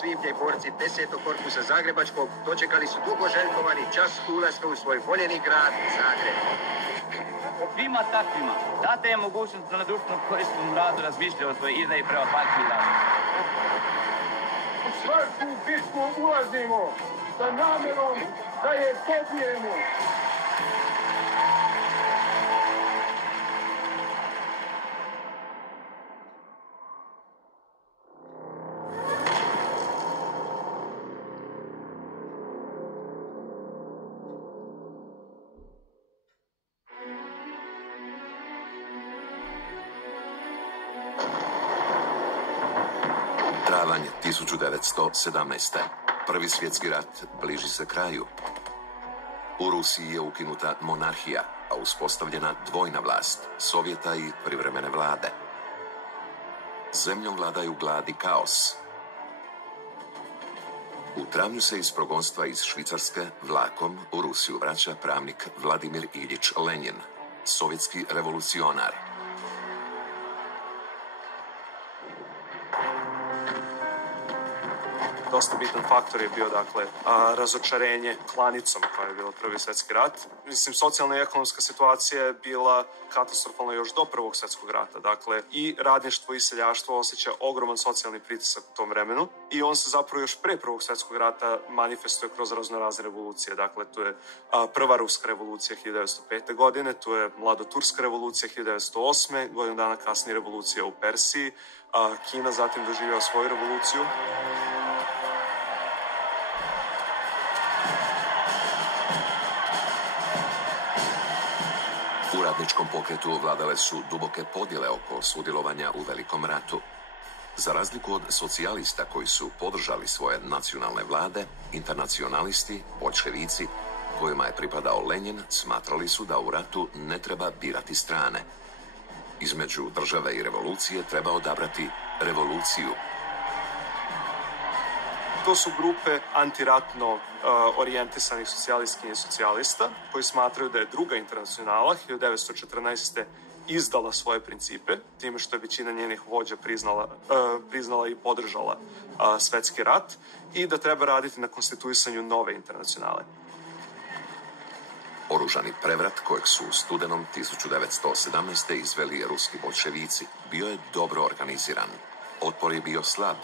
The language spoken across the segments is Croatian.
svibnja i borci 10. korpusa Zagrebačkog dočekali su dugo željkovani čas ulaska u svoj voljeni grad Zagreb. Svima takvima data je mogućnost da na društvenom korisnom radu razmišljaju o svojoj ideji prema partiji radu. U svaku bitku ulazimo sa namjerom da je pobijemo. Travanj 1917. Prvi svjetski rat bliži se kraju. U Rusiji je ukinuta monarhija, a uspostavljena dvojna vlast, Sovjeta i privremene vlade. Zemljom vladaju glad i kaos. U travnju se iz progonstva iz Švicarske vlakom u Rusiju vraća pravnik Vladimir Iljič Lenjin, sovjetski revolucionar. Dosta bitan faktor je bio, dakle, razočarenje klanicom koja je bila Prvi svjetski rat. Mislim, socijalna i ekonomska situacija je bila katastrofalna još do Prvog svjetskog rata. Dakle, i radništvo i seljaštvo osjeća ogroman socijalni pritisak u tom vremenu i on se zapravo još pre Prvog svjetskog rata manifestuje kroz raznorazne revolucije. Dakle, tu je Prva ruska revolucija 1905. godine, tu je Mladoturska revolucija 1908. Godinu dana kasnije revolucija u Persiji. Kina zatim doživjela svoju revoluciju. U radničkom pokretu vladale su duboke podjele oko sudjelovanja u Velikom ratu. Za razliku od socijalista koji su podržali svoje nacionalne vlade, internacionalisti, boljševici, kojima je pripadao Lenjin, smatrali su da u ratu ne treba birati strane. Između države i revolucije treba odabrati revoluciju. To su grupe antiratno orijentisanih socijalistkinja i socijalista koji smatraju da je druga internacionala 1914. izdala svoje principe, time što je većina njenih vođa priznala i podržala svetski rat i da treba raditi na konstituisanju nove internacionale. Oružani prevrat kojeg su u studenom 1917. izveli ruski boljševici bio je dobro organiziran. Otpor je bio slab.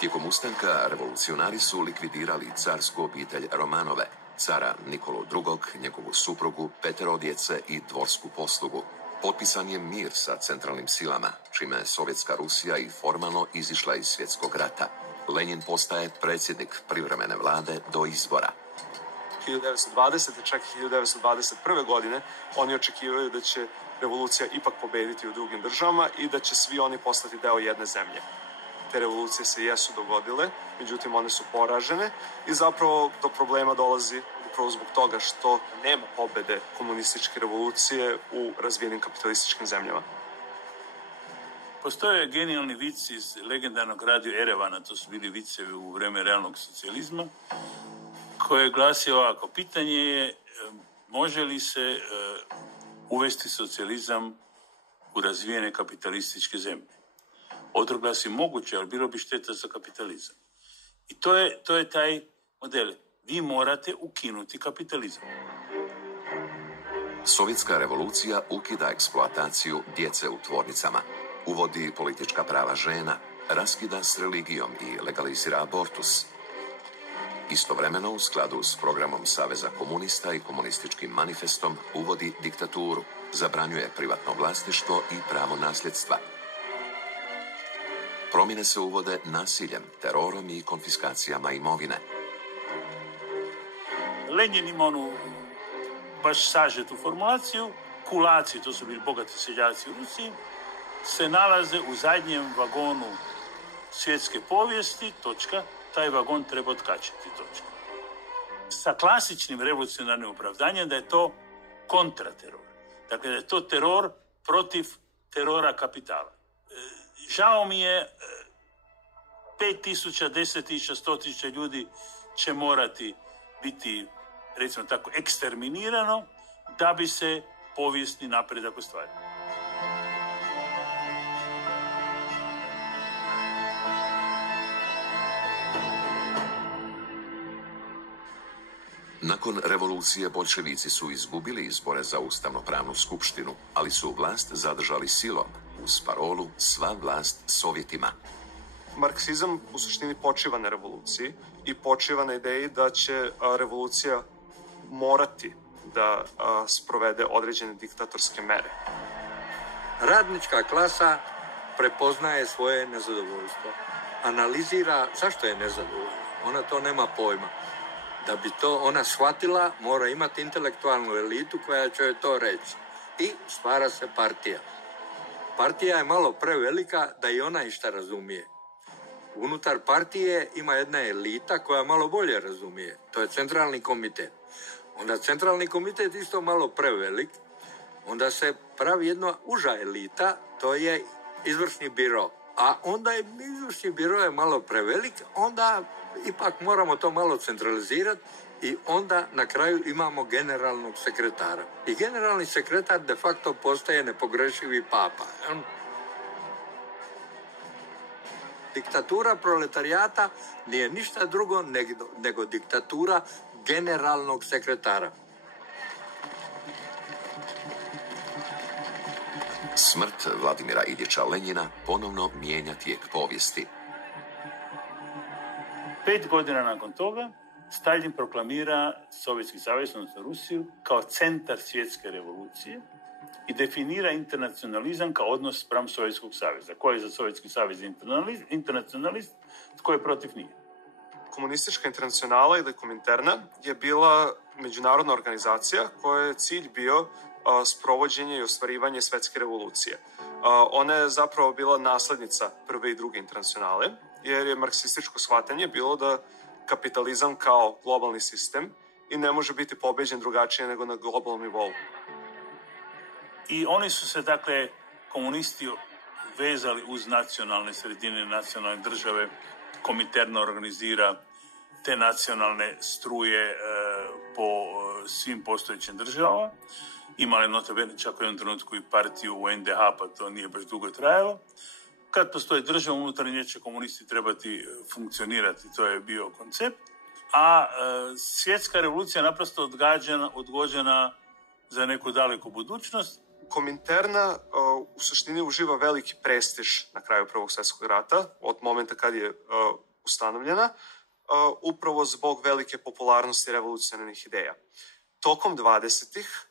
Tijekom ustanka revolucionari su likvidirali carsku obitelj Romanove, cara Nikolu II, njegovu suprugu, 5 djece i dvorsku poslugu. Potpisan je mir sa centralnim silama, čime je Sovjetska Rusija i formalno izišla iz svjetskog rata. Lenjin postaje predsjednik privremene vlade do izbora. 1920. čak 1921. godine oni očekivaju da će revolucija ipak pobediti u drugim državama i da će svi oni postati deo jedne zemlje. Te revolucije se jesu dogodile, međutim one su poražene i zapravo do problema dolazi upravo zbog toga što nema pobede komunističke revolucije u razvijenim kapitalističkim zemljama. Postoje genijalni vici iz legendarnog radio Erevana, to su bili vicevi u vreme realnog socijalizma, koje glasi ovako: pitanje je može li se uvesti socijalizam u razvijene kapitalističke zemlje. Odgovor glasi moguće, ali bilo bi šteta za kapitalizam. I to je taj model. Vi morate ukinuti kapitalizam. Sovjetska revolucija ukida eksploataciju djece u tvornicama, uvodi politička prava žena, raskida s religijom i legalizira abortus. Istovremeno, u skladu s programom Saveza komunista i komunističkim manifestom, uvodi diktaturu, zabranjuje privatno vlasništvo i pravo nasljedstva. Promjene se uvode nasiljem, terorom i konfiskacijama imovine. Lenjin ima onu baš sažetu formulaciju. Kulaci, to su bili bogati seljaci u Rusiji, se nalaze u zadnjem vagonu svjetske povijesti, točka, taj vagon treba otkačiti, točka. Sa klasičnim revolucionarnim opravdanjem da je to kontrateror. Dakle, da je to teror protiv terora kapitala. Žao mi je, 5.000, 10.000, 100.000 ljudi će morati biti, recimo tako, eksterminirano da bi se povijesni napredak ostvario. Nakon revolucije boljševici su izgubili izbore za ustavnopravnu skupštinu, ali su vlast zadržali silom uz parolu sva vlast Sovjetima. Marksizam u suštini počiva na revoluciji i počiva na ideji da će revolucija morati da sprovede određene diktatorske mere. Radnička klasa prepoznaje svoje nezadovoljstvo. Analizira zašto je nezadovoljna. Ona to nema pojma. Da bi to ona shvatila, mora imati intelektualnu elitu koja će joj to reći. I stvara se partija. Partija je malo prevelika da i ona išta razumije. Unutar partije ima jedna elita koja malo bolje razumije. To je centralni komitet. Onda centralni komitet isto malo prevelik. Onda se pravi jedna uža elita, to je izvršni biro. A onda je izvršni biro je malo prevelik, onda ipak moramo to malo centralizirati i onda na kraju imamo generalnog sekretara. I generalni sekretar de facto postaje nepogrešivi papa. Diktatura proletarijata nije ništa drugo nego diktatura generalnog sekretara. Smrt Vladimira Iljiča Lenjina ponovno mijenja tijek povijesti. 5 godina nakon toga Staljin proklamira Sovjetski savez, odnosno Rusiju, kao centar svjetske revolucije i definira internacionalizam kao odnos spram Sovjetskog saveza. Ko je za Sovjetski savez internacionalist, tko je protiv nije. Komunistička internacionala ili Kominterna je bila međunarodna organizacija koja je cilj bio sprovođenje i ostvarivanje svetske revolucije. Ona je zapravo bila naslednica prve i druge internacionale, jer je marksističko shvatanje bilo da kapitalizam kao globalni sistem i ne može biti pobeđen drugačije nego na globalnom nivou. I oni su se, dakle, komunisti vezali uz nacionalne sredine, nacionalne države. Kominterna organizira te nacionalne struje po svim postojećim državama. Imali notabene čak u jednom trenutku i partiju u NDH, pa to nije baš dugo trajalo. Kad postoji država, unutar nje će komunisti trebati funkcionirati, to je bio koncept. A svjetska revolucija je naprosto odgođena za neku daleku budućnost. Kominterna u suštini uživa veliki prestiž na kraju Prvog svjetskog rata, od momenta kad je ustanovljena, upravo zbog velike popularnosti revolucionarnih ideja. Tokom 20-ih,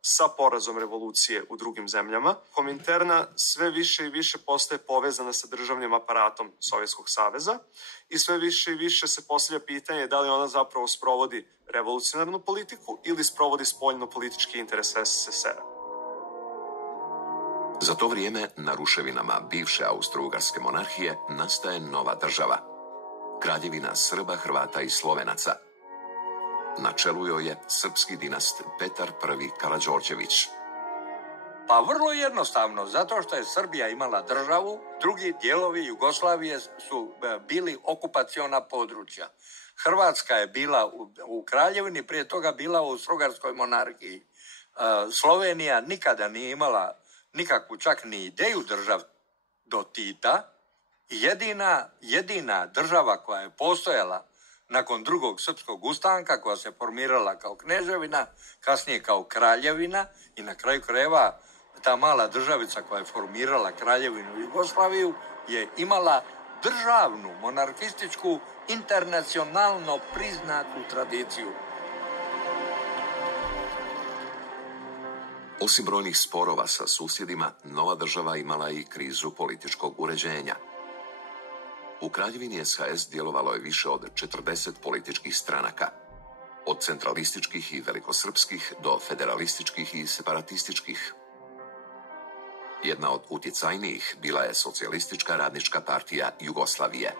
sa porazom revolucije u drugim zemljama, Kominterna sve više i više postaje povezana sa državnim aparatom Sovjetskog saveza i sve više i više se postavlja pitanje da li ona zapravo sprovodi revolucionarnu politiku ili sprovodi spoljno-politički interes SSSR-a. Za to vrijeme na ruševinama bivše Austro-Ugarske monarhije nastaje nova država. Kraljevina Srba, Hrvata i Slovenaca. Na čelu joj je srpski dinast Petar I. Karađorđević. Pa vrlo jednostavno, zato što je Srbija imala državu, drugi dijelovi Jugoslavije su bili okupaciona područja. Hrvatska je bila u Kraljevini, prije toga bila u Austro-Ugarskoj monarhiji. Slovenija nikada nije imala nikakvu čak ni ideju držav do Tita. Jedina država koja je postojala nakon drugog srpskog ustanka, koja se formirala kao kneževina, kasnije kao kraljevina i na kraju krajeva ta mala državica koja je formirala Kraljevinu Jugoslaviju je imala državnu, monarhističku, internacionalno priznatu tradiciju. Osim brojnih sporova sa susjedima, nova država imala i krizu političkog uređenja. U Kraljevini SHS djelovalo je više od 40 političkih stranaka, od centralističkih i velikosrpskih do federalističkih i separatističkih. Jedna od utjecajnijih bila je Socijalistička radnička partija Jugoslavije.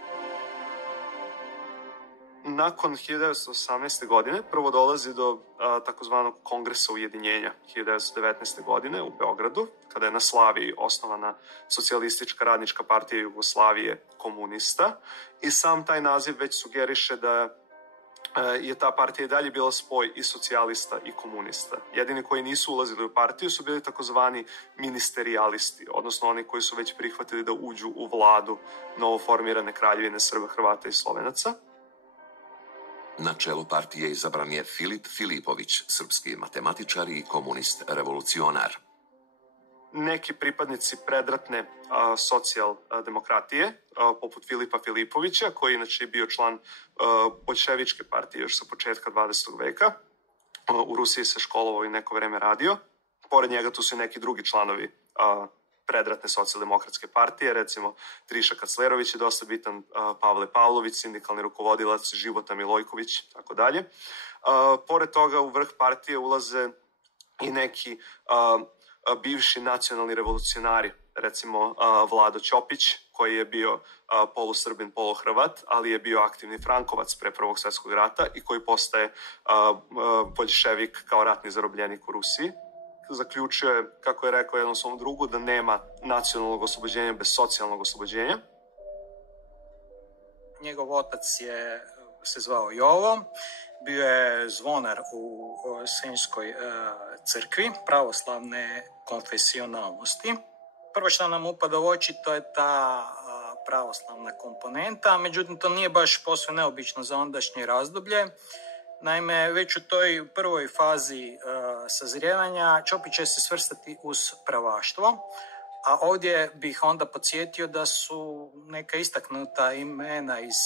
Nakon 1918. godine prvo dolazi do takozvanog Kongresa ujedinjenja 1919. godine u Beogradu, kada je na Slaviji osnovana Socijalistička radnička partija Jugoslavije komunista i sam taj naziv već sugeriše da je ta partija i dalje bila spoj i socijalista i komunista. Jedini koji nisu ulazili u partiju su bili takozvani ministerijalisti, odnosno oni koji su već prihvatili da uđu u vladu novoformirane Kraljevine Srba, Hrvata i Slovenaca. Na čelo partije izabran je Filip Filipović, srpski matematičar i komunist revolucionar. Neki pripadnici predratne socijaldemokratije, poput Filipa Filipovića, koji inače je bio član boljševičke partije još sa početka 20. veka. U Rusiji se školovao i neko vreme radio. Pored njega tu su i neki drugi članovi predratne socijaldemokratske partije, recimo Triša Kaclerović je dosta bitan, Pavle Pavlović, sindikalni rukovodilac, Života Milojković, tako dalje. Pored toga u vrh partije ulaze i neki bivši nacionalni revolucionari, recimo Vlado Ćopić, koji je bio polusrbin, poluhrvat, ali je bio aktivni Frankovac pre Prvog svjetskog rata i koji postaje boljševik kao ratni zarobljenik u Rusiji. Zaključio je, kako je rekao jednom svom drugu, da nema nacionalnog oslobođenja bez socijalnog oslobođenja. Njegov otac se zvao Jovo, bio je zvonar u Senjskoj crkvi pravoslavne konfesionalnosti. Prvo što nam upada u oči, to je ta pravoslavna komponenta, međutim to nije baš posve neobično za ondašnje razdoblje. Naime, već u toj prvoj fazi sazrijevanja Ćopić će se svrstati uz pravaštvo, a ovdje bih onda podsjetio da su neka istaknuta imena iz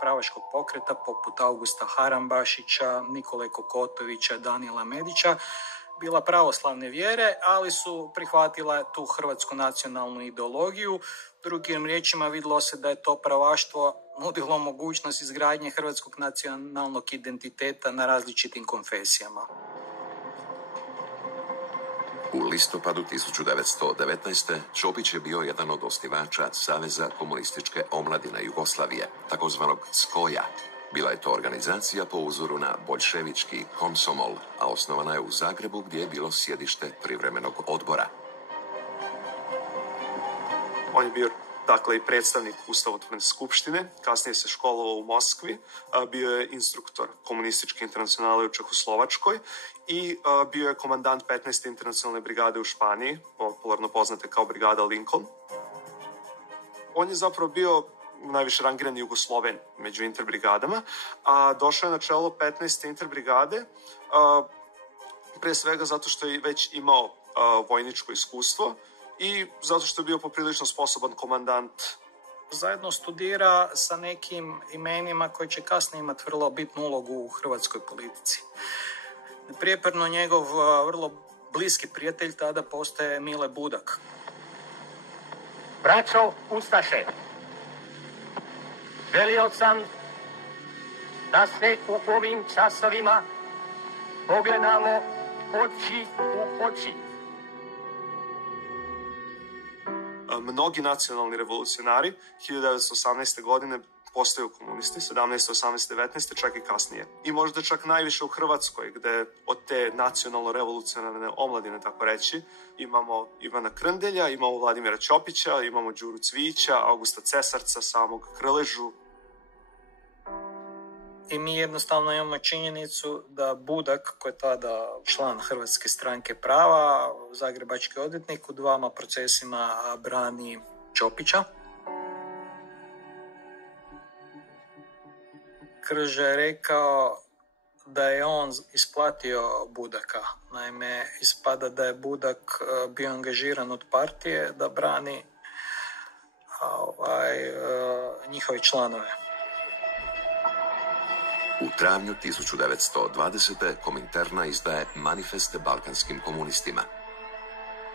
pravaškog pokreta poput Augusta Harambašića, Nikole Kokotovića, Danila Medića bila pravoslavne vjere, ali su prihvatila tu hrvatsku nacionalnu ideologiju. Drugim riječima vidjelo se da je to pravaštvo nudilo mogućnost izgradnje hrvatskog nacionalnog identiteta na različitim konfesijama. U listopadu 1919. Ćopić je bio jedan od osnivača Saveza komunističke omladine Jugoslavije, takozvanog SKOJ-a. Bila je to organizacija po uzoru na boljševički Komsomol, a osnovana je u Zagrebu gdje je bilo sjedište privremenog odbora. On je bio dakle i predstavnik Ustavotvorne skupštine, kasnije se školovao u Moskvi, bio je instruktor komunističke internacionale u Čehoslovačkoj i bio je komandant 15. internacionalne brigade u Španiji, popularno poznate kao brigada Lincoln. On je zapravo bio najviše rangirani Jugosloven među interbrigadama, a došao je na čelo 15. interbrigade, pre svega zato što je već imao vojničko iskustvo i zato što je bio poprilično sposoban komandant. Zajedno studira sa nekim imenima koji će kasnije imati vrlo bitnu ulogu u hrvatskoj politici. Neprijeporno njegov vrlo bliski prijatelj tada postaje Mile Budak. Braćo Ustaše, želio sam da se u ovim časovima pogledamo oči u oči. Mnogi nacionalni revolucionari 1918. godine postaju komunisti, 17. 18. 19. čak i kasnije. I možda čak najviše u Hrvatskoj, gde od te nacionalno-revolucionarne omladine, tako reći, imamo Ivana Krndelja, imamo Vladimira Ćopića, imamo Đuru Cvijića, Augusta Cesarca, samog Krležu. I mi jednostavno imamo činjenicu da Budak, koji je tada član Hrvatske stranke prava, zagrebački odvjetnik, u dvama procesima brani Ćopića. Krleža je rekao da je on isplatio Budaka. Naime, ispada da je Budak bio angažiran od partije da brani njihove članove. U travnju 1920. Kominterna izdaje manifest balkanskim komunistima.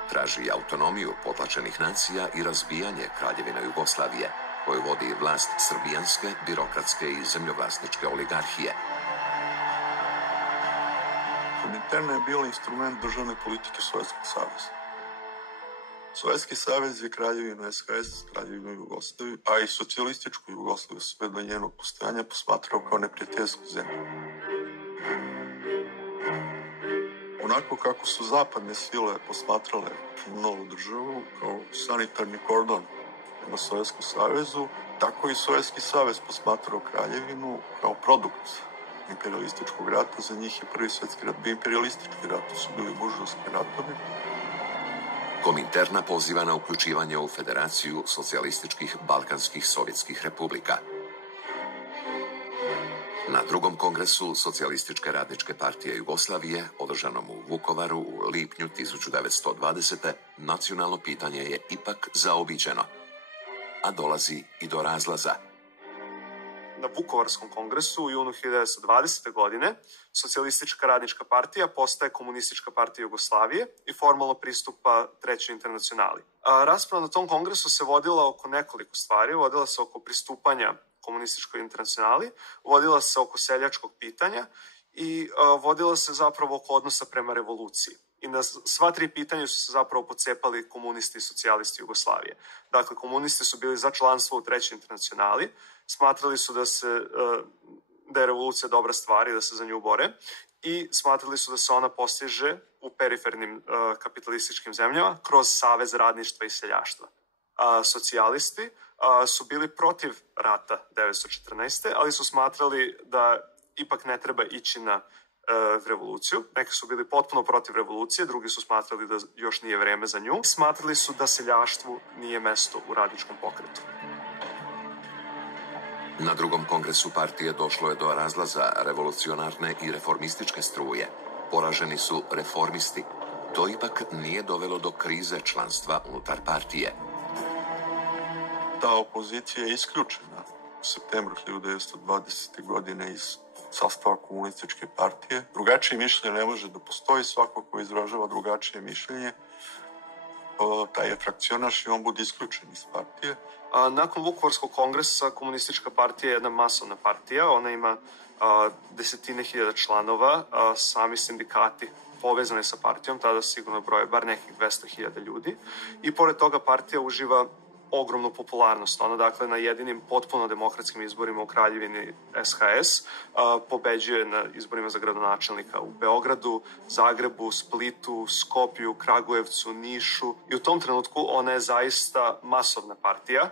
Traži autonomiju potlačenih nacija i razbijanje Kraljevine Jugoslavije, koju vodi vlast srbijanske, birokratske i zemljovlasničke oligarhije. Kominterna je bila instrument državne politike Sovjetskog saveza. Sovjetski savez je Kraljevinu SHS, Kraljevinu Jugoslaviju, a i socijalističku Jugoslaviju sve do njenog postojanja posmatrao kao neprijateljsku zemlju. Onako kako su zapadne sile posmatrale novu državu kao sanitarni kordon prema Sovjetskom savezu, tako i Sovjetski savez posmatrao Kraljevinu kao produkt imperialističkog rata. Za njih je prvi svjetski rat bio imperialistički rat, to su bili buržovski ratovi. Kominterna poziva na uključivanje u Federaciju socijalističkih balkanskih sovjetskih republika. Na drugom kongresu Socijalističke radničke partije Jugoslavije, održanom u Vukovaru u lipnju 1920. nacionalno pitanje je ipak zaobiđeno, a dolazi i do razlaza. Na Vukovarskom kongresu u junu 1920. godine Socijalistička radnička partija postaje Komunistička partija Jugoslavije i formalno pristupa Trećoj internacionali. Rasprava na tom kongresu se vodila oko nekoliko stvari. Vodila se oko pristupanja Komunističkoj internacionali, vodila se oko seljačkog pitanja i vodila se zapravo oko odnosa prema revoluciji. I na sva tri pitanja su se zapravo pocepali komunisti i socijalisti Jugoslavije. Dakle, komunisti su bili za članstvo u Trećoj internacionali, smatrali su da je revolucija dobra stvar i da se za nju bore i smatrali su da se ona postiže u perifernim kapitalističkim zemljama kroz savez radništva i seljaštva. Socijalisti su bili protiv rata 1914. ali su smatrali da ipak ne treba ići na revoluciju. Neki su bili potpuno protiv revolucije, drugi su smatrali da još nije vreme za nju. Smatrali su da seljaštvu nije mesto u radničkom pokretu. Na drugom kongresu partije došlo je do razlaza revolucionarne i reformističke struje. Poraženi su reformisti. To ipak nije dovelo do krize članstva unutar partije. Ta opozicija je isključena u septembru 1920. godine iz sastava Komunističke partije. Drugačije mišljenje ne može da postoji, svako ko izražava drugačije mišljenje, taj je frakcionaš i on bude isključen iz partije. Nakon Vukovarskog kongresa Komunistička partija je jedna masovna partija, ona ima desetine hiljada članova, sami sindikati povezani sa partijom, tada sigurno broje bar nekih 200.000 ljudi i pored toga partija uživa ogromnu popularnost. Ona, dakle, na jedinim potpuno demokratskim izborima u Kraljevini SHS pobeđuje na izborima za gradonačelnika u Beogradu, Zagrebu, Splitu, Skopju, Kragujevcu, Nišu i u tom trenutku ona je zaista masovna partija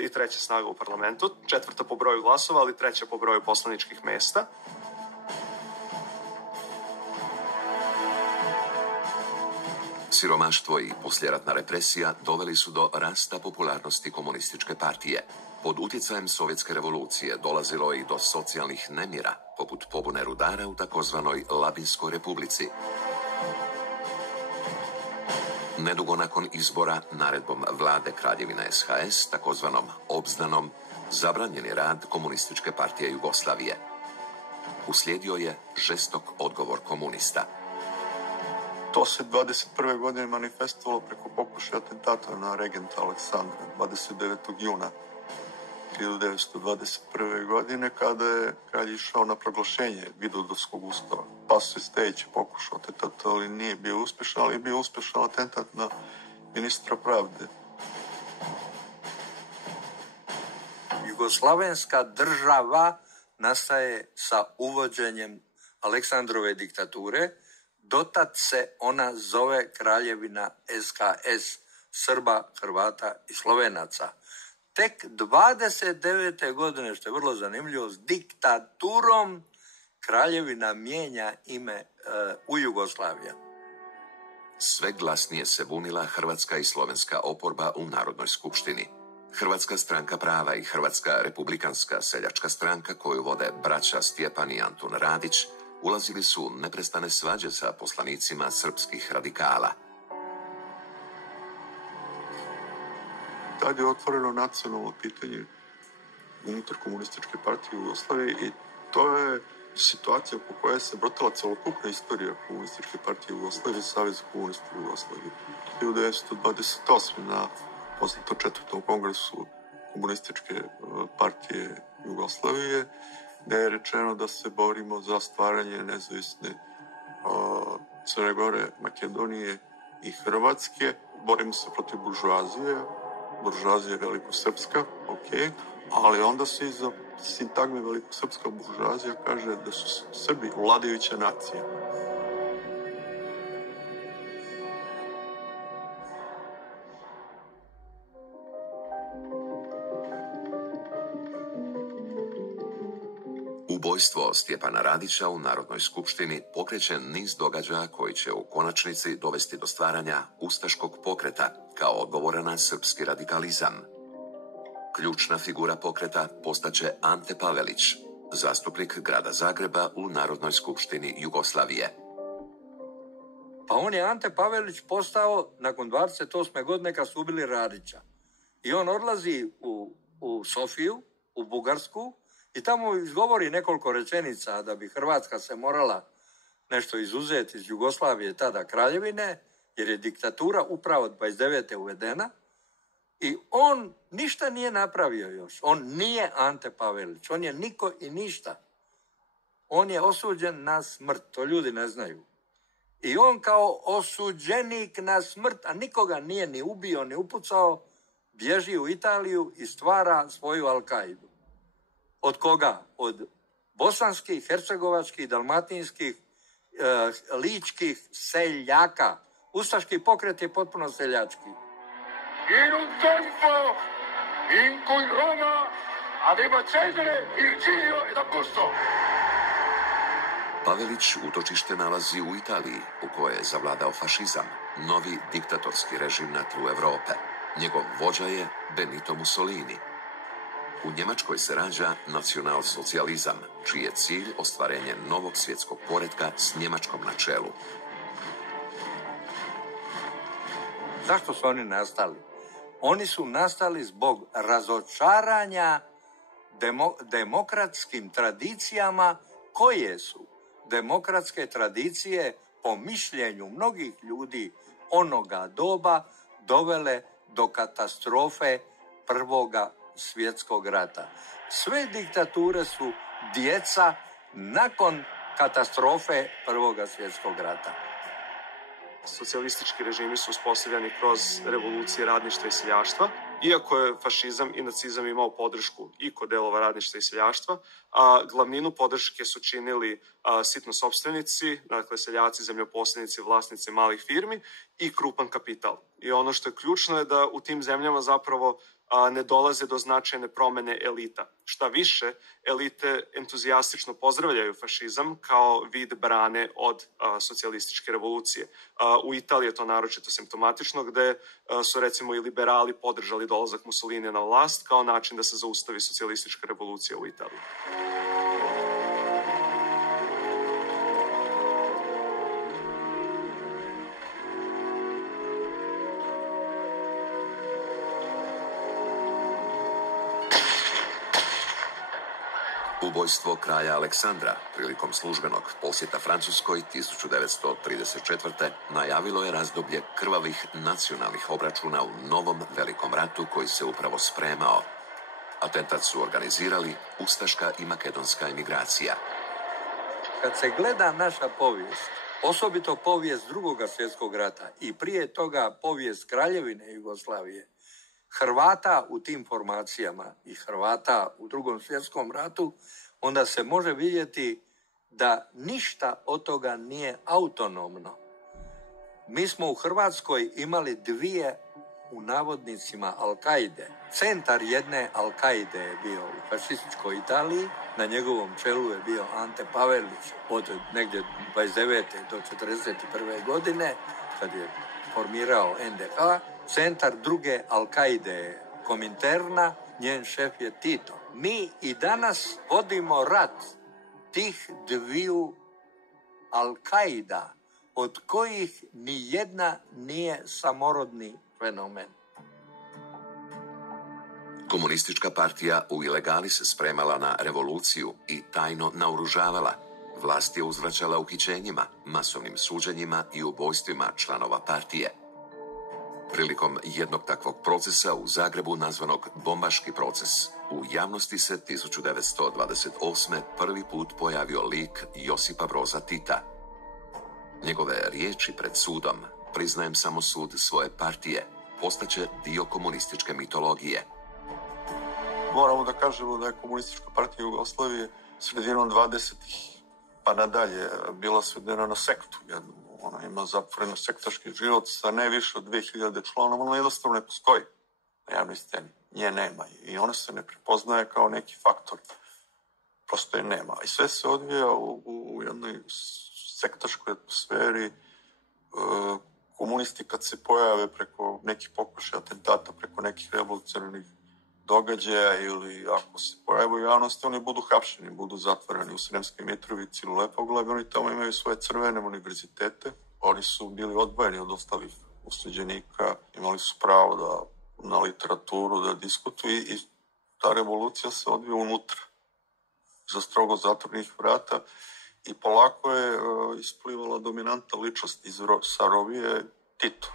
i treća snaga u parlamentu, četvrta po broju glasova, ali treća po broju poslaničkih mesta. Siromaštvo i posljeratna represija doveli su do rasta popularnosti Komunističke partije. Pod utjecajem Sovjetske revolucije dolazilo je i do socijalnih nemira, poput pobune rudara u takozvanoj Labinskoj republici. Nedugo nakon izbora, naredbom vlade Kraljevine SHS, takozvanom obznanom, zabranjen je rad Komunističke partije Jugoslavije. Uslijedio je žestok odgovor komunista. To se 21. godine manifestovalo preko pokušaja atentata na regenta Aleksandra 29. juna 1921. godine, kada je kralj išao na proglašenje Vidovdanskog ustava. Pastor Stejić je pokušao atentat, ali nije bio uspješan, ali je bio uspješan atentat na ministra pravde. Jugoslavenska država nastaje sa uvođenjem Aleksandrove diktature. Dotad se ona zove Kraljevina SHS, Srba, Hrvata i Slovenaca. Tek 29. godine, što je vrlo zanimljivo, s diktaturom Kraljevina mijenja ime u Jugoslaviju. Sve glasnije se bunila hrvatska i slovenska oporba u Narodnoj skupštini. Hrvatska stranka prava i Hrvatska republikanska seljačka stranka, koju vode braća Stjepan i Antun Radić, ulazili su u neprestane svađe sa poslanicima srpskih radikala. Tad je otvoreno nacionalno pitanje unutar Komunističke partije Jugoslavije i to je situacija po kojoj se vrtila celokupna istorija Komunističke partije Jugoslavije, Saveza komunista Jugoslavije. 1928. na poznatom 4. kongresu Komunističke partije Jugoslavije, gde je rečeno da se borimo za stvaranje nezavisne Crne Gore, Makedonije i Hrvatske. Borimo se protiv buržoazije velikosrpska, ali onda se iza sintagme velikosrpska buržoazija kaže da su Srbi vladajuća nacija. Ubojstvo Stjepana Radića u Narodnoj skupštini pokreće niz događaja koji će u konačnici dovesti do stvaranja ustaškog pokreta kao odgovora na srpski radikalizam. Ključna figura pokreta postaće Ante Pavelić, zastupnik grada Zagreba u Narodnoj skupštini Jugoslavije. Pa on je Ante Pavelić postao nakon 28. godine kad su ubili Radića. I on odlazi u Sofiju, u Bugarsku, i tamo izgovori nekoliko rečenica da bi Hrvatska se morala nešto izuzeti iz Jugoslavije, tada kraljevine, jer je diktatura upravo 29. uvedena. I on ništa nije napravio još. On nije Ante Pavelić. On je niko i ništa. On je osuđen na smrt. To ljudi ne znaju. I on kao osuđenik na smrt, a nikoga nije ni ubio, ni upucao, bježi u Italiju i stvara svoju Al-Kaidu. Od koga? Od bosanskih, hercegovačkih, dalmatinskih, ličkih seljaka. Ustaški pokret je potpuno seljački. In un tempo in cui Roma aveva Cesare, Virgilio ed Augusto. Pavelić utočište nalazi u Italiji, u kojoj je zavladao fašizam, novi diktatorski režim na tlu Europe. Njegov vođa je Benito Mussolini. U Njemačkoj se rađa nacionalsocijalizam, čiji je cilj ostvarenje novog svjetskog poretka s Njemačkom na čelu. Zašto su oni nastali? Oni su nastali zbog razočaranja demokratskim tradicijama, koje su demokratske tradicije po mišljenju mnogih ljudi onoga doba dovele do katastrofe Prvoga svjetskog rata. Sve diktature su djeca nakon katastrofe Prvoga svjetskog rata. Socijalistički režimi su uspostavljeni kroz revolucije radništva i seljaštva. Iako je fašizam i nacizam imao podršku i kod delova radništva i seljaštva, a glavninu podrške su činili sitno sopstvenici, dakle seljaci, zemljoposjednici, vlasnici malih firmi i krupan kapital. I ono što je ključno je da u tim zemljama zapravo ne dolaze do značajne promene elita. Šta više, elite entuzijastično pozdravljaju fašizam kao vid brane od socijalističke revolucije. U Italiji je to naročito simptomatično, gde su recimo i liberali podržali dolazak Mussolinija na vlast kao način da se zaustavi socijalistička revolucija u Italiji. Ubojstvo kralja Aleksandra prilikom službenog posjeta Francuskoj 1934. najavilo je razdoblje krvavih nacionalnih obračuna u novom velikom ratu koji se upravo spremao. Atentat su organizirali ustaška i makedonska emigracija. Kad se gleda naša povijest, osobito povijest Drugoga svjetskog rata i prije toga povijest Kraljevine Jugoslavije, Hrvata u tim formacijama i Hrvata u Drugom svjetskom ratu, onda se može vidjeti da ništa od toga nije autonomno. Mi smo u Hrvatskoj imali dvije, u navodnicima, Al-Kaide. Centar jedne Al-Kaide je bio u fašističkoj Italiji, na njegovom čelu je bio Ante Pavelić od negdje 29. do 41. godine, kad je formirao NDH. Centar druge Al-Kaide je Kominterna, njen šef je Tito. Mi i danas vodimo rat tih dviju Al-Kaida, od kojih ni jedna nije samorodni fenomen. Komunistička partija u ilegali se spremala na revoluciju i tajno naoružavala. Vlast je uzvraćala uhićenjima, masovnim suđenjima i ubojstvima članova partije. Prilikom jednog takvog procesa u Zagrebu, nazvanog Bombaški proces, u javnosti se 1928. prvi put pojavio lik Josipa Broza Tita. Njegove riječi pred sudom, priznajem samo sud svoje partije, postaće dio komunističke mitologije. Moramo da kažemo da je komunistička partija Jugoslavije sredinom 20-ih pa nadalje bila svedena na sektu jednu. Ona ima zatvoren sektaški život sa ne više od 2000 članova, ona jednostavno ne postoji na javnoj sceni. Nje nema i ona se ne prepoznaje kao neki faktor. Prosto je nema. I sve se odvija u jednoj sektaškoj atmosferi. Komunisti kad se pojave preko nekih pokušaja atentata, preko nekih revolucionarnih događaja ili ako se pojave u javnosti, oni budu hapšeni, budu zatvoreni u Sremskoj Mitrovici ili Lepoglavi. Oni tamo imaju svoje crvene univerzitete. Oni su bili odvojeni od ostalih osuđenika, imali su pravo da na literaturu da diskutuju i ta revolucija se odvija unutra, za strogo zatvornih vrata i polako je isplivala dominantna ličnost sa rovije, Tito.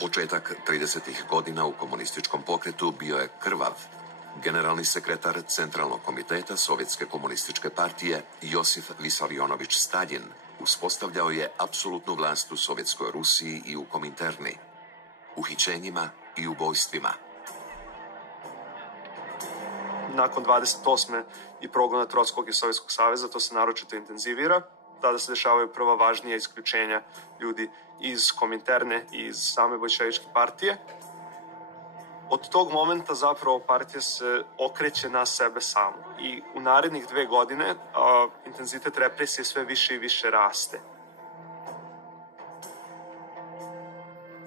Početak 30. godina u komunističkom pokretu bio je krvav. Generalni sekretar Centralnog komiteta Sovjetske komunističke partije Josif Visarionović Staljin uspostavljao je apsolutnu vlast u Sovjetskoj Rusiji i u Kominterni, uhićenjima i ubojstvima. Nakon 28. i progona Trotskog i Sovjetskog saveza to se naročito intenzivira. Tada se dešavaju prva važnija isključenja ljudi iz Kominterne i iz same bolševičke partije. Od tog momenta zapravo partija se okreće na sebe samu i u narednih 2 godine intenzitet represije sve više i više raste.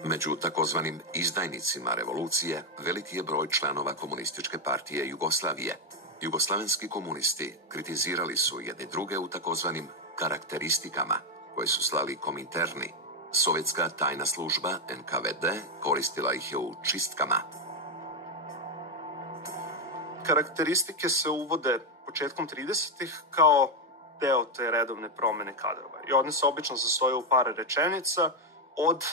Među takozvanim izdajnicima revolucije veliki je broj članova Komunističke partije Jugoslavije. Jugoslavenski komunisti kritizirali su jedni druge u takozvanim karakteristikama koje su slali Kominterni. Sovjetska tajna služba NKVD koristila ih je u čistkama. Karakteristike se uvode početkom 30-ih kao deo te redovne promene kadrova. I one se obično sastoje u par rečenica od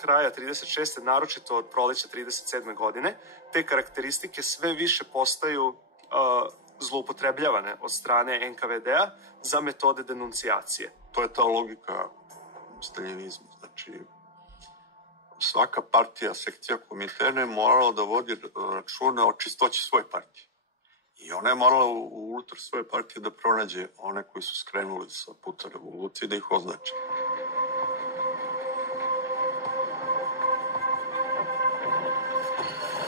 kraja 36. naročito od proleća 37. godine. Te karakteristike sve više postaju zloupotrebljavane od strane NKVD-a za metode denuncijacije. To je ta logika staljinizma. Znači, svaka partija, sekcija Kominterne morala da vodi računa o čistoći svoje partije. I ona je morala unutar svoje partije da pronađe one koji su skrenuli sa puta revolucije da ih označe.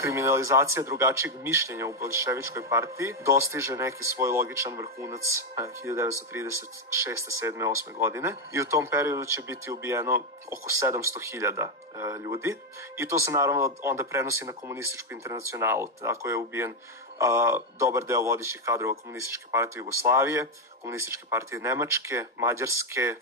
Kriminalizacija drugačijeg mišljenja u bolševičkoj partiji dostiže neki svoj logičan vrhunac 1936. 7. 8. godine i u tom periodu će biti ubijeno oko 700.000 ljudi i to se naravno onda prenosi na komunističku internacionalu. Tako je ubijen dobar deo vodećih kadrova Komunističke partije Jugoslavije, Komunističke partije Nemačke, Mađarske.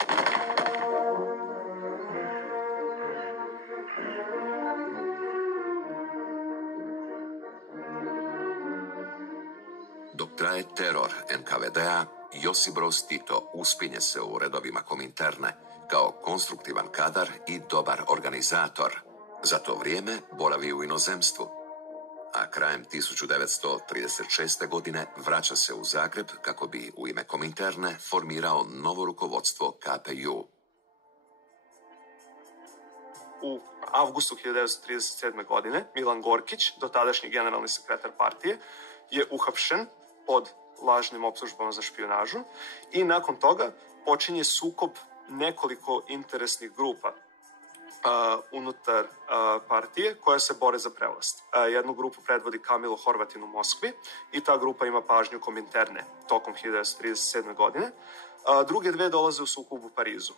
Dok traje teror NKVD-a, Josip Broz Tito uspinje se u redovima Kominterne kao konstruktivan kadar i dobar organizator. Za to vrijeme boravi u inozemstvu, a krajem 1936. godine vraća se u Zagreb kako bi u ime Kominterne formirao novo rukovodstvo KPJ-u. U avgustu 1937. godine Milan Gorkić, dotadašnji generalni sekretar partije, je uhapšen pod lažnim optužbama za špijunažu i nakon toga počinje sukob nekoliko interesnih grupa unutar partije koja se bore za prevlast. Jednu grupu predvodi Kamilo Horvatin u Moskvi i ta grupa ima pažnju Kominterne tokom 1937. godine. Druge dve dolaze u sukob u Parizu.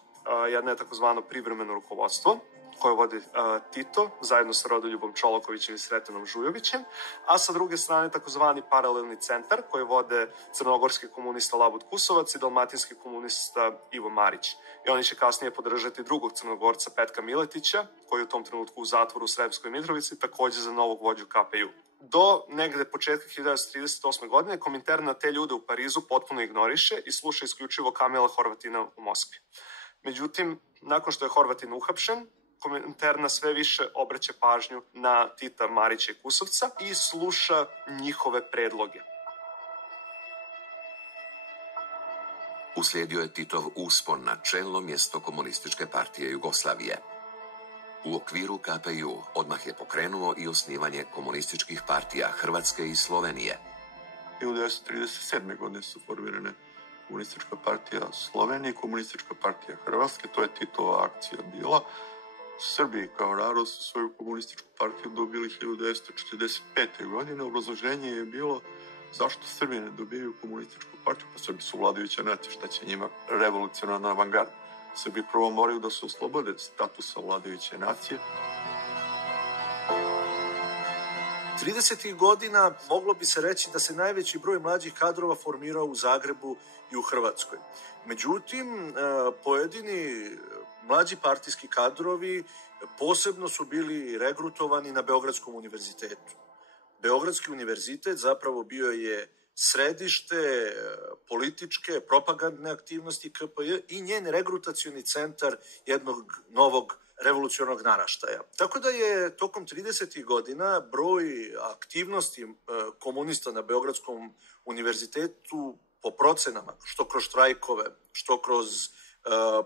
Jedna je takozvano privremeno rukovodstvo koje vodi Tito zajedno sa Rodoljubom Čolakovićem i Sretanom Žujovićem, a sa druge strane takozvani paralelni centar koji vode crnogorski komunista Labud Kusovac i dalmatinski komunista Ivo Marić. I oni će kasnije podržati drugog Crnogorca Petka Miletića, koji je u tom trenutku u zatvoru u Sremskoj Mitrovici, takođe za novog vođu KPJ-u. Do negde početka 1938. godine Kominterna te ljude u Parizu potpuno ignoriše i sluša isključivo Kamila Horvatina u Moskvi. Međutim, nakon što je Horvatin uhapšen, Kominterna sve više obraća pažnju na Tita, Marića i Kusovca i sluša njihove predloge. Uslijedio je Titov uspon na čelno mjesto Komunističke partije Jugoslavije. U okviru KPJ-u odmah je pokrenuo i osnivanje komunističkih partija Hrvatske i Slovenije. 1937. godine su formirane Komunistička partija Slovenije i Komunistička partija Hrvatske, to je Titova akcija bila. Srbi kao narod su svoju komunističku partiju dobili 1945. godine. Obrazloženje je bilo zašto Srbi ne dobijaju komunističku partiju, pa Srbi su vladajuća nacija, šta će njima revolucionarna avangarda. Srbi prvo moraju da se oslobode statusa vladajuće nacije. 30. godina moglo bi se reći da se najveći broj mlađih kadrova formirao u Zagrebu i u Hrvatskoj. Međutim, pojedini mlađi partijski kadrovi posebno su bili regrutovani na Beogradskom univerzitetu. Beogradski univerzitet zapravo bio je središte političke, propagandne aktivnosti KPJ i njen regrutacioni centar jednog novog revolucionarnog naraštaja. Tako da je tokom 30. godina broj aktivnosti komunista na Beogradskom univerzitetu po procenama, što kroz štrajkove, što kroz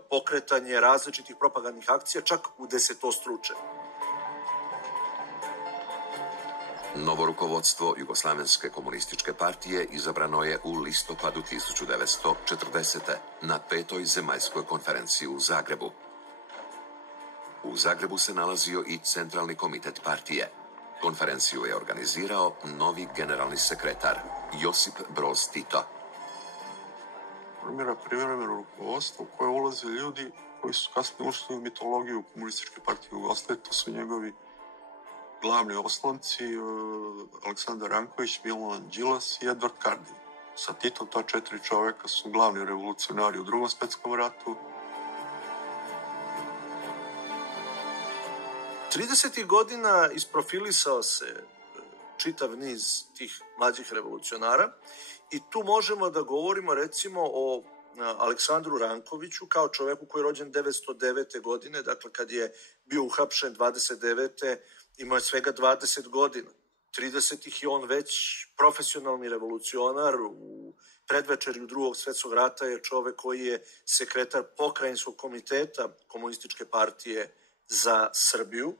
pokretanje različitih propagandnih akcija, čak udesetostručen. Novo rukovodstvo Jugoslavenske komunističke partije izabrano je u listopadu 1940. na 5. zemaljskoj konferenciji u Zagrebu. U Zagrebu se nalazio i Centralni komitet partije. Konferenciju je organizirao novi generalni sekretar Josip Broz Tito. Formira privremeno rukovodstvo u koje ulaze ljudi koji su kasnije ušli u mitologiju komunističke partije Jugoslavije. To su njegovi glavni oslonci Aleksandar Ranković, Milan Đilas i Edvard Kardelj. Sa Titom ta 4 čoveka su glavni revolucionari u Drugom svetskom ratu. 30. godina isprofilisao se čitav niz tih mlađih revolucionara i tu možemo da govorimo recimo o Aleksandru Rankoviću kao čoveku koji je rođen 1909. godine, dakle kad je bio uhapšen 29. imao je svega 20 godina. 30. je on već profesionalni revolucionar, u predvečerju Drugog svjetskog rata je čovek koji je sekretar pokrajinskog komiteta Komunističke partije za Srbiju,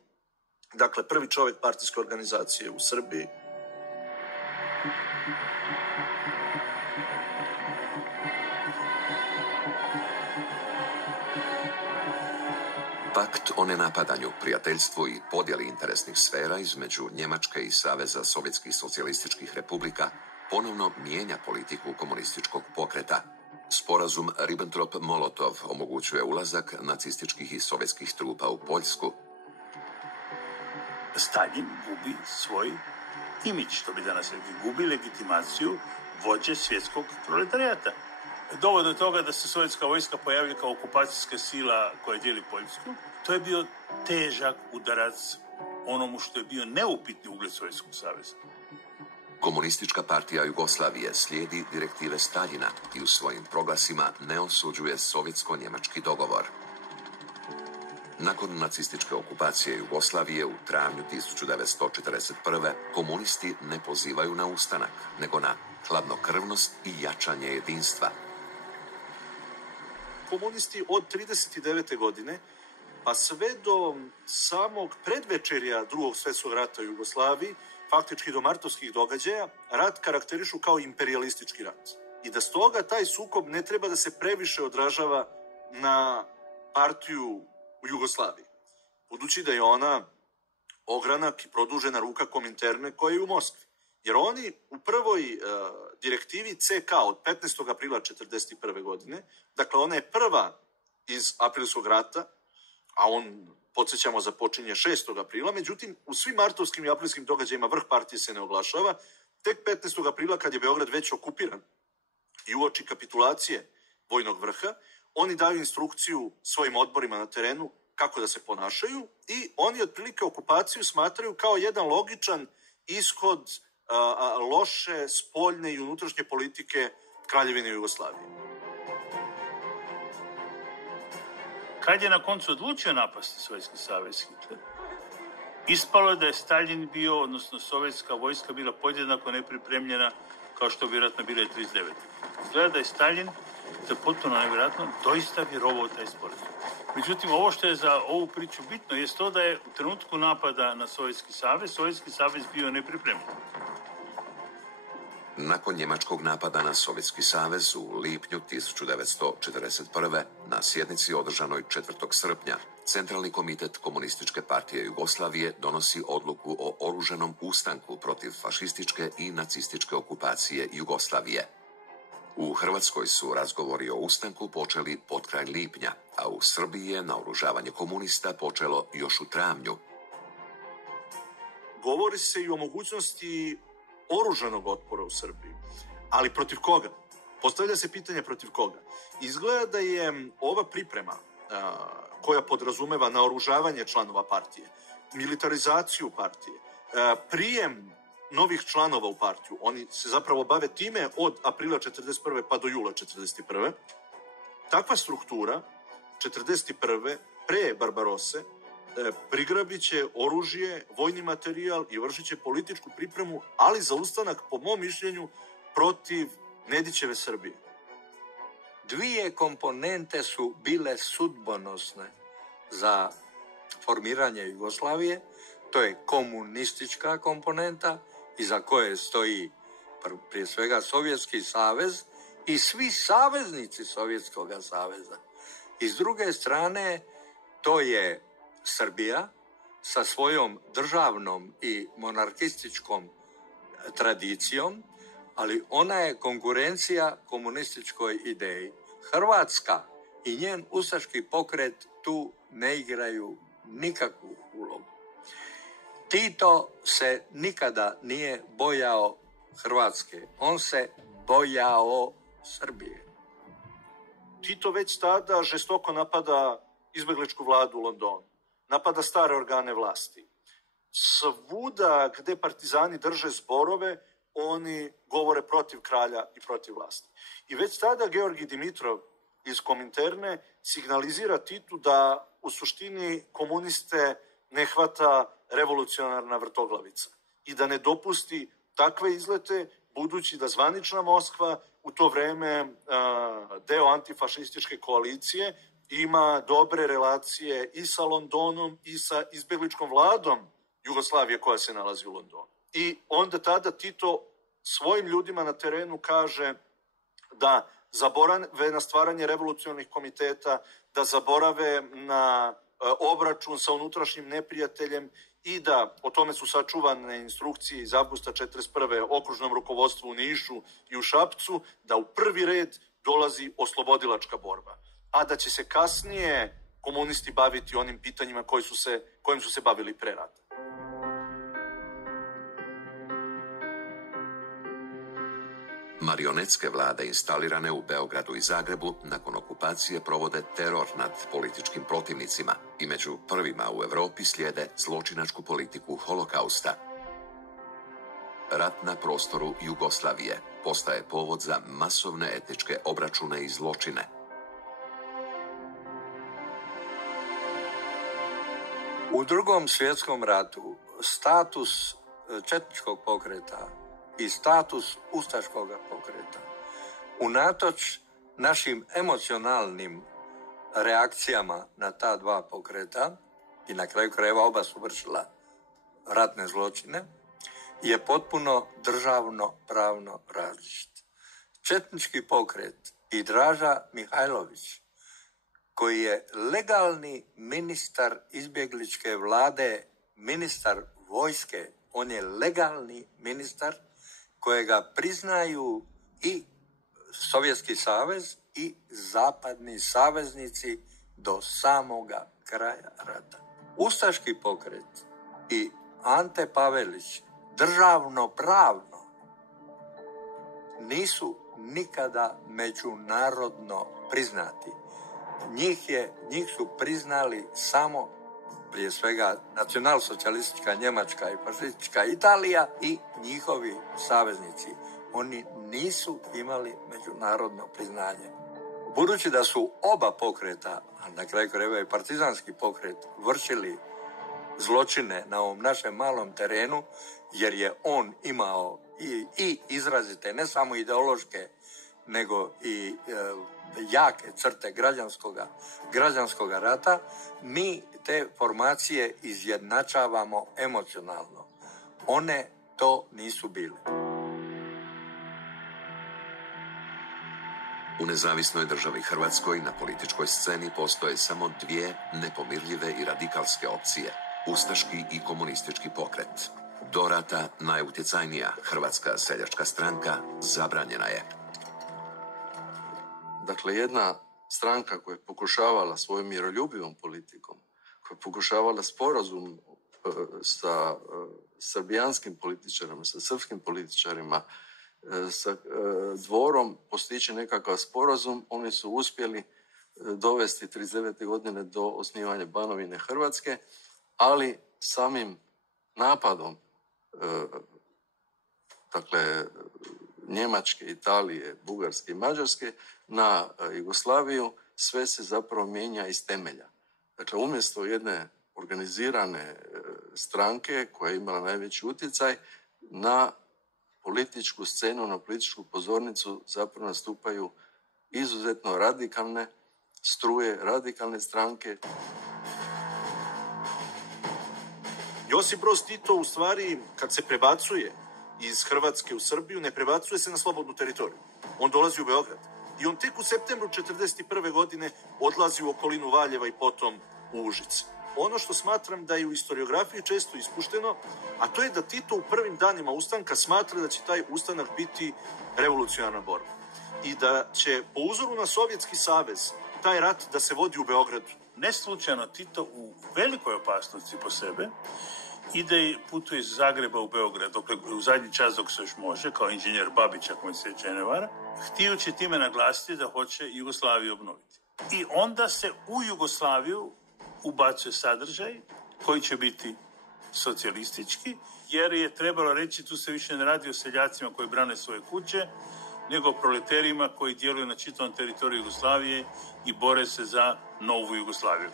dakle prvi čovek partijske organizacije u Srbiji. Pakt o nenapadanju, prijateljstvu i podjeli interesnih sfera između Njemačke i Saveza sovjetskih socijalističkih republika ponovno mijenja politiku komunističkog pokreta. Sporazum Ribbentrop-Molotov omogućuje ulazak nacističkih i sovjetskih trupa u Poljsku. Stalin gubi svoj imidž, što bi danas rekli, gubi legitimaciju vođe svjetskog proletarijata. Dovoljno toga da se sovjetska vojska pojavila kao okupacijska sila koja dijeli Poljsku, to je bio težak udarac onomu što je bio neupitni ugled Sovjetskog saveza. Komunistička partija Jugoslavije slijedi direktive Staljina i u svojim proglasima ne osuđuje sovjetsko-njemački dogovor. Nakon nacističke okupacije Jugoslavije u travnju 1941. komunisti ne pozivaju na ustanak, nego na hladnokrvnost i jačanje jedinstva. Komunisti od 1939. godine pa sve do samog predvečerja Drugog svjetskog rata u Jugoslaviji, faktički do martovskih događaja, rat karakterišu kao imperijalistički rat. I da stoga taj sukob ne treba da se previše odražava na partiju u Jugoslaviji. Budući da je ona ogranak i produžena ruka Kominterne koja je u Moskvi. Jer oni u prvoj direktivi CK od 15. aprila 1941. godine, dakle ona je prva iz aprilskog rata, a on, podsjećamo, započinje 6. aprila, međutim, u svim martovskim i aprilskim događajima vrh partije se ne oglašava, tek 15. aprila, kad je Beograd već okupiran i uoči kapitulacije vojnog vrha, oni daju instrukciju svojim odborima na terenu kako da se ponašaju i oni otprilike okupaciju smatraju kao jedan logičan ishod loše spoljne i unutrašnje politike Kraljevine Jugoslavije. Kad je na koncu odlučio napasti Sovjetski savez Hitler, ispalo je da je Stalin bio, odnosno sovjetska vojska bila podjednako nepripremljena kao što vjerojatno bila i 1939. Izgleda da je Stalin, to je potpuno nevjerojatno, doista vjerovao taj sporazum. Međutim, ovo što je za ovu priču bitno je to da je u trenutku napada na Sovjetski savez bio nepripremljen. Nakon njemačkog napada na Sovjetski savez u lipnju 1941. na sjednici održanoj 4. srpnja, Centralni komitet Komunističke partije Jugoslavije donosi odluku o oružanom ustanku protiv fašističke i nacističke okupacije Jugoslavije. U Hrvatskoj su razgovori o ustanku počeli potkraj lipnja, a u Srbiji je naoružavanje komunista počelo još u travnju. Govori se i o mogućnosti oružanog otpora u Srbiji. Ali protiv koga? Postavlja se pitanje protiv koga. Izgleda da je ova priprema koja podrazumeva naoružavanje članova partije, militarizaciju partije, prijem novih članova u partiju, oni se zapravo bave time od aprila 1941. pa do jula 1941. Takva struktura 1941. pre Barbarose prigrabit će oružje, vojni materijal i vršit će političku pripremu, ali za ustanak, po mom mišljenju, protiv Nedićeve Srbije. Dvije komponente su bile sudbonosne za formiranje Jugoslavije. To je komunistička komponenta, iza koje stoji prije svega Sovjetski savez i svi saveznici Sovjetskog saveza. I s druge strane, to je Srbija sa svojom državnom i monarhističkom tradicijom, ali ona je konkurencija komunističkoj ideji. Hrvatska i njen ustaški pokret tu ne igraju nikakvu ulogu. Tito se nikada nije bojao Hrvatske, on se bojao Srbije. Tito već tada žestoko napada izbegličku vladu u Londonu, napada stare organe vlasti. Svuda gde partizani drže zborove, oni govore protiv kralja i protiv vlasti. I već tada Georgij Dimitrov iz Kominterne signalizira Titu da u suštini komuniste ne hvata revolucionarna vrtoglavica i da ne dopusti takve izlete, budući da zvanična Moskva u to vreme deo antifašističke koalicije ima dobre relacije i sa Londonom i sa izbegličkom vladom Jugoslavije koja se nalazi u Londonu. I onda tada Tito svojim ljudima na terenu kaže da zaborave na stvaranje revolucionarnih komiteta, da zaborave na obračun sa unutrašnjim neprijateljem i da, o tome su sačuvane instrukcije iz avgusta 1941. okružnom rukovodstvu u Nišu i u Šapcu, da u prvi red dolazi oslobodilačka borba, a da će se kasnije komunisti baviti onim pitanjima kojim su se bavili pre rata. Marionetske vlade instalirane u Beogradu i Zagrebu nakon okupacije provode teror nad političkim protivnicima i među prvima u Europi slijede zločinačku politiku holokausta. Rat na prostoru Jugoslavije postaje povod za masovne etničke obračune i zločine. U Drugom svjetskom ratu status četničkog pokreta i status ustaškog pokreta, unatoč našim emocionalnim reakcijama na ta dva pokreta, i na kraju krajeva oba su vršila ratne zločine, je potpuno državno pravno različit. Četnički pokret i Draža Mihajlović, koji je legalni ministar izbjegličke vlade, ministar vojske, on je legalni ministar kojega priznaju i Sovjetski savez i zapadni saveznici do samoga kraja rata. Ustaški pokret i Ante Pavelić državno pravno nisu nikada međunarodno priznati. Njih su priznali samo prije svega nacionalsocijalistička Njemačka i fašistička Italija i njihovi saveznici. Oni nisu imali međunarodno priznanje. Budući da su oba pokreta, a na kraju krajeva i partizanski pokret, vršili zločine na ovom našem malom terenu, jer je on imao i izrazite, ne samo ideološke, nego i jake crte građanskog rata, mi te formacije izjednačavamo emocionalno. One to nisu bile. U nezavisnoj državi Hrvatskoj na političkoj sceni postoje samo dvije nepomirljive i radikalske opcije, ustaški i komunistički pokret. Do rata najutjecajnija Hrvatska seljačka stranka zabranjena je. dakle jedna stranka koja je pokušavala svojom miroljubivom politikom, koja je pokušavala sporazum sa srbijanskim političarima, sa srpskim političarima, sa dvorom postići nekakav sporazum, oni su uspjeli dovesti 39. godine do osnivanja Banovine Hrvatske, ali samim napadom dakle Njemačke, Italije, Bugarske i Mađarske na Jugoslaviju sve se zapravo mijenja iz temelja. Dakle, umjesto jedne organizirane stranke koja je imala najveći utjecaj na političku scenu, na političku pozornicu zapravo nastupaju izuzetno radikalne struje, radikalne stranke. Josip Broz Tito u stvari, kad se prebacuje iz Hrvatske u Srbiju, ne prebacuje se na slobodnu teritoriju. On dolazi u Beograd. I on tek u septembru 1941. godine odlazi u okolinu Valjeva i potom u Užice. Ono što smatram da je u historiografiji često ispušteno, a to je da Tito u prvim danima ustanka smatra da će taj ustanak biti revolucionarna borba. I da će po uzoru na Sovjetski savez taj rat da se vodi u Beogradu. Ne slučajno Tito u velikoj opasnosti po sebe ide i putuje iz Zagreba u Beograd, dokle u zadnji čas dok se još može, kao inženjer Babić, ako mi se ne vara, htijući time naglasiti da hoće Jugoslaviju obnoviti. I onda se u Jugoslaviju ubacuje sadržaj koji će biti socijalistički, jer je trebalo reći tu se više ne radi o seljacima koji brane svoje kuće, nego o proleterima koji djeluju na čitavom teritoriju Jugoslavije i bore se za novu Jugoslaviju.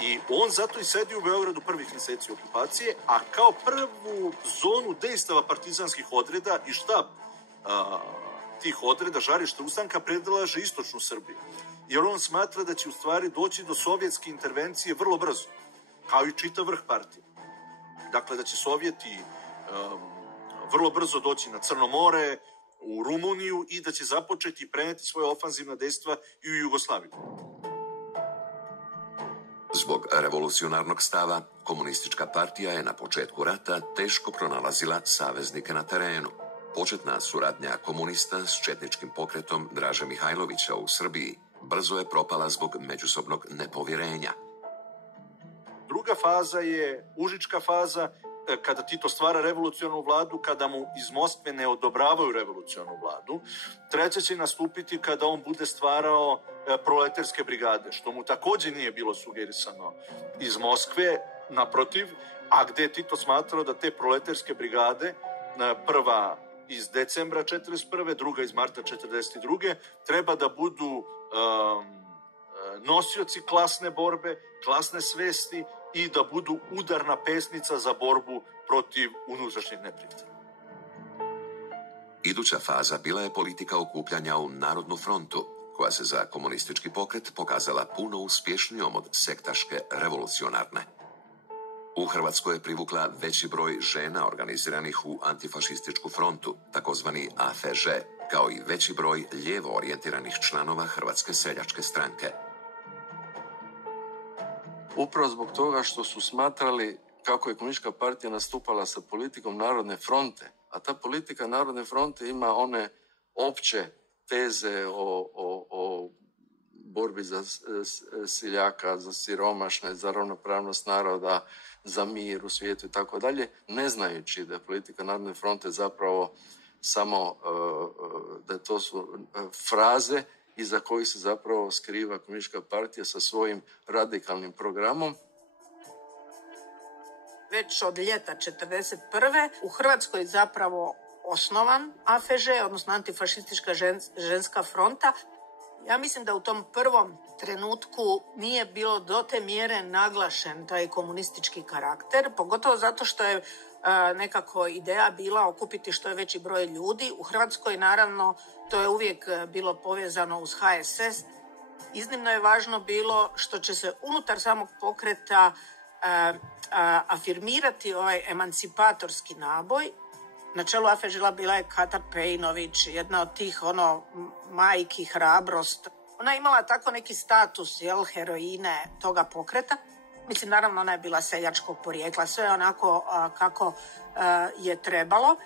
I on zato i sedi u Beogradu prvih mjeseci okupacije, a kao prvu zonu dejstava partizanskih odreda i štab tih odreda, žarište ustanka, predlaže istočnu Srbiju. Jer on smatra da će u stvari doći do sovjetske intervencije vrlo brzo, kao i čitav vrh partije. Dakle, da će Sovjeti vrlo brzo doći na Crno more, u Rumuniju i da će započeti i preneti svoje ofanzivna dejstva i u Jugoslaviju. Zbog revolucionarnog stava, komunistička partija je na početku rata teško pronalazila saveznike na terenu. Početna suradnja komunista s četničkim pokretom Draže Mihajlovića u Srbiji brzo je propala zbog međusobnog nepovjerenja. Druga faza je užička faza, kada Tito stvara revolucionarnu vladu, kada mu iz Moskve ne odobravaju revolucionarnu vladu. Treća će nastupiti kada on bude stvarao proletarske brigade, što mu također nije bilo sugerisano iz Moskve, naprotiv, a gde je Tito smatrao da te proletarske brigade, prva iz decembra 1941. druga iz marta 1942. treba da budu nosioci klasne borbe, klasne svesti i da budu udarna pesnica za borbu protiv unutrašnjeg neprijatelja. Iduća faza bila je politika okupljanja u Narodnu frontu, koja se za komunistički pokret pokazala puno uspješnijom od sektaške revolucionarne. U Hrvatskoj je privukla veći broj žena organiziranih u antifašističku frontu, takozvani AFŽ, kao i veći broj lijevo orijentiranih članova Hrvatske seljačke stranke. Upravo zbog toga što su smatrali kako je komunistička partija nastupala sa politikom Narodne fronte, a ta politika Narodne fronte ima one opće teze o borbi za seljaka, za siromašne, za ravnopravnost naroda, za mir u svijetu i tako dalje, ne znajući da je politika Narodne fronte zapravo samo da to su fraze iza kojih se zapravo skriva komunistička partija sa svojim radikalnim programom. Već od ljeta 1941. u Hrvatskoj zapravo osnovan AFŽ, odnosno antifašistička ženska fronta. Ja mislim da u tom prvom trenutku nije bilo do te mjere naglašen taj komunistički karakter, pogotovo zato što je nekako ideja bila okupiti što je veći broj ljudi. U Hrvatskoj, naravno, to je uvijek bilo povezano uz HSS. Iznimno je važno bilo što će se unutar samog pokreta afirmirati ovaj emancipatorski naboj. Na čelu AFŽ-a bila je Katar Pejnović, jedna od tih majki, hrabrost. Ona je imala tako neki status, heroine toga pokreta. Mislim, naravno, ona je bila seljačkog porijekla, sve onako kako je trebalo.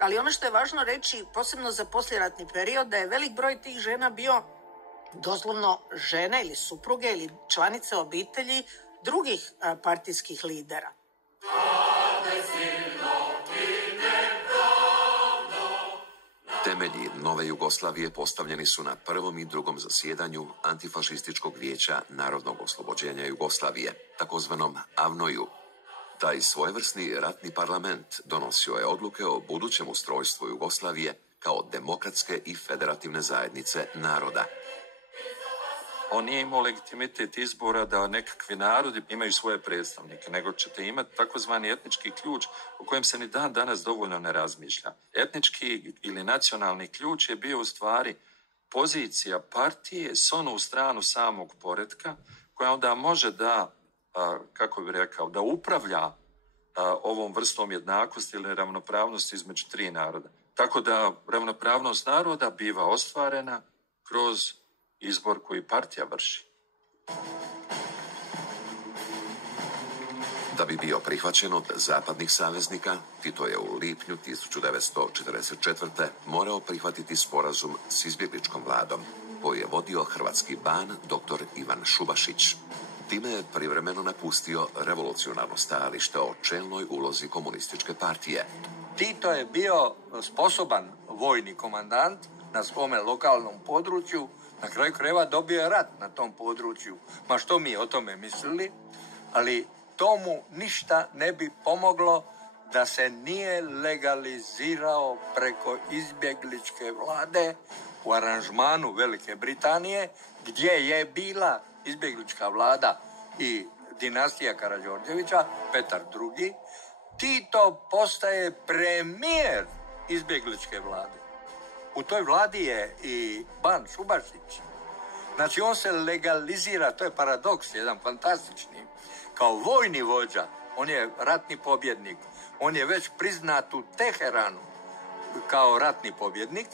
Ali ono što je važno reći, posebno za poslijeratni period, da je velik broj tih žena bio doslovno žene ili supruge ili članice obitelji drugih partijskih lidera. Temelji nove Jugoslavije postavljeni su na prvom i drugom zasjedanju Antifašističkog vijeća Narodnog oslobođenja Jugoslavije, takozvanom AVNOJ-u. Taj svojevrsni ratni parlament donosio je odluke o budućem ustrojstvu Jugoslavije kao demokratske i federativne zajednice naroda. On nije imao legitimitet izbora da nekakvi narodi imaju svoje predstavnike, nego ćete imati takozvani etnički ključ o kojem se ni dan danas dovoljno ne razmišlja. Etnički ili nacionalni ključ je bio u stvari pozicija partije s onu stranu samog poretka koja onda može da, kako bih rekao, da upravlja ovom vrstom jednakosti ili ravnopravnosti između tri naroda. Tako da ravnopravnost naroda biva ostvarena kroz izbor koji partija vrši. Da bi bio prihvaćen od zapadnih saveznika, Tito je u lipnju 1944. morao prihvatiti sporazum s izbjegličkom vladom, koji je vodio hrvatski ban dr. Ivan Šubašić. Time je privremeno napustio revolucionarno stajalište o čelnoj ulozi komunističke partije. Tito je bio sposoban vojni komandant na svome lokalnom području. Na kraju krajeva dobio je rat na tom području. Ma što mi o tome mislili, ali to mu ništa ne bi pomoglo da se nije legalizirao preko izbjegličke vlade u aranžmanu Velike Britanije, gdje je bila izbjeglička vlada i dinastija Karađorđevića, Petar II. Tito postaje premijer izbjegličke vlade. U toj vladi je i Ban Šubašić. Znači on se legalizira, to je paradoks, jedan fantastični. Kao vojni vođa, on je ratni pobjednik. On je već priznat u Teheranu kao ratni pobjednik,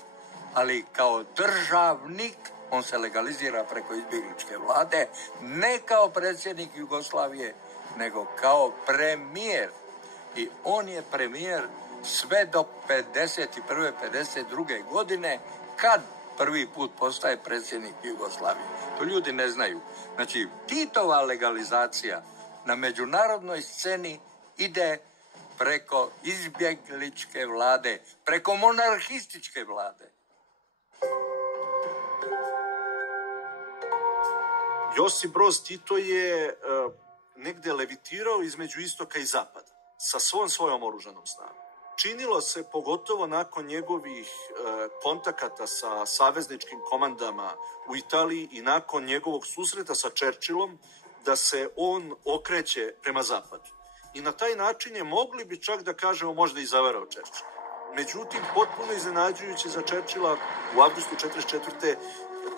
ali kao državnik on se legalizira preko izbjegličke vlade, ne kao predsjednik Jugoslavije, nego kao premijer. I on je premijer sve do 51. 52. godine, kad prvi put postaje predsjednik Jugoslavije. To ljudi ne znaju. Znači, Titova legalizacija na međunarodnoj sceni ide preko izbjegličke vlade, preko monarhističke vlade. Josip Broz Tito je negde levitirao između istoka i zapada sa svojom oružanom snagom. Činilo se, pogotovo nakon njegovih kontakata sa savezničkim komandama u Italiji i nakon njegovog susreta sa Churchillom, da se on okreće prema zapadu. I na taj način je, mogli bi čak da kažemo, možda i zavarao Churchill. Međutim, potpuno iznenađujuće za Churchilla, u avgustu 1944.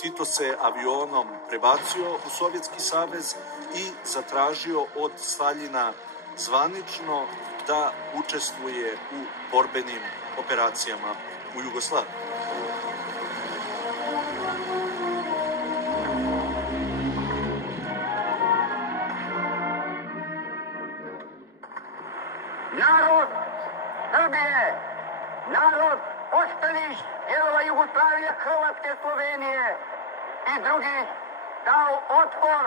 Tito se avionom prebacio u Sovjetski savez i zatražio od Staljina zvanično da učestvuje u borbenim operacijama u Jugoslaviji. Narod Srbije, narod ostalih dijelova Jugoslavije, Hrvatske, Slovenije i drugih dao otpor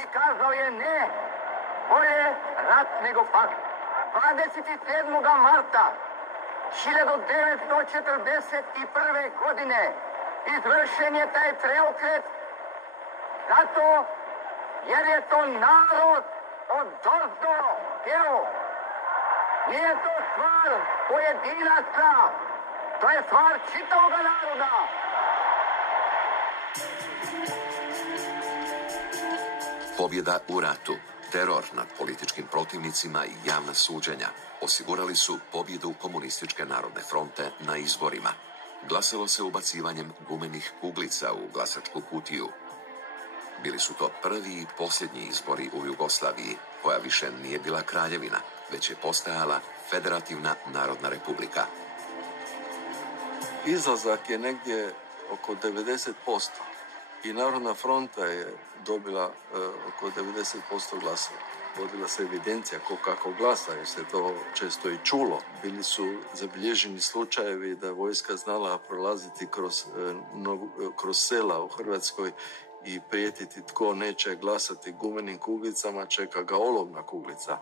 i kazao je ne, bolje rat nego pakt. 27. marta 1941. godine izvršen je taj preokret zato jer je to narod odozdo hteo. Nije to stvar pojedinaca, to je stvar čitavog naroda. Pobjeda u ratu, teror nad političkim protivnicima i javna suđenja osigurali su pobjedu Komunističke narodne fronte na izborima. Glasalo se ubacivanjem gumenih kuglica u glasačku kutiju. Bili su to prvi i posljednji izbori u Jugoslaviji, koja više nije bila kraljevina, već je postajala Federativna narodna republika. Izlazak je negdje oko 90% i Narodna fronta je dobila oko 90% glasova. vodila se evidencija ko kako glasa, jer se to često i čulo. Bili su zabilježeni slučajevi da vojska znala prolaziti kroz sela u Hrvatskoj i prijetiti tko neće glasati gumenim kuglicama, čeka ga olovna kuglica.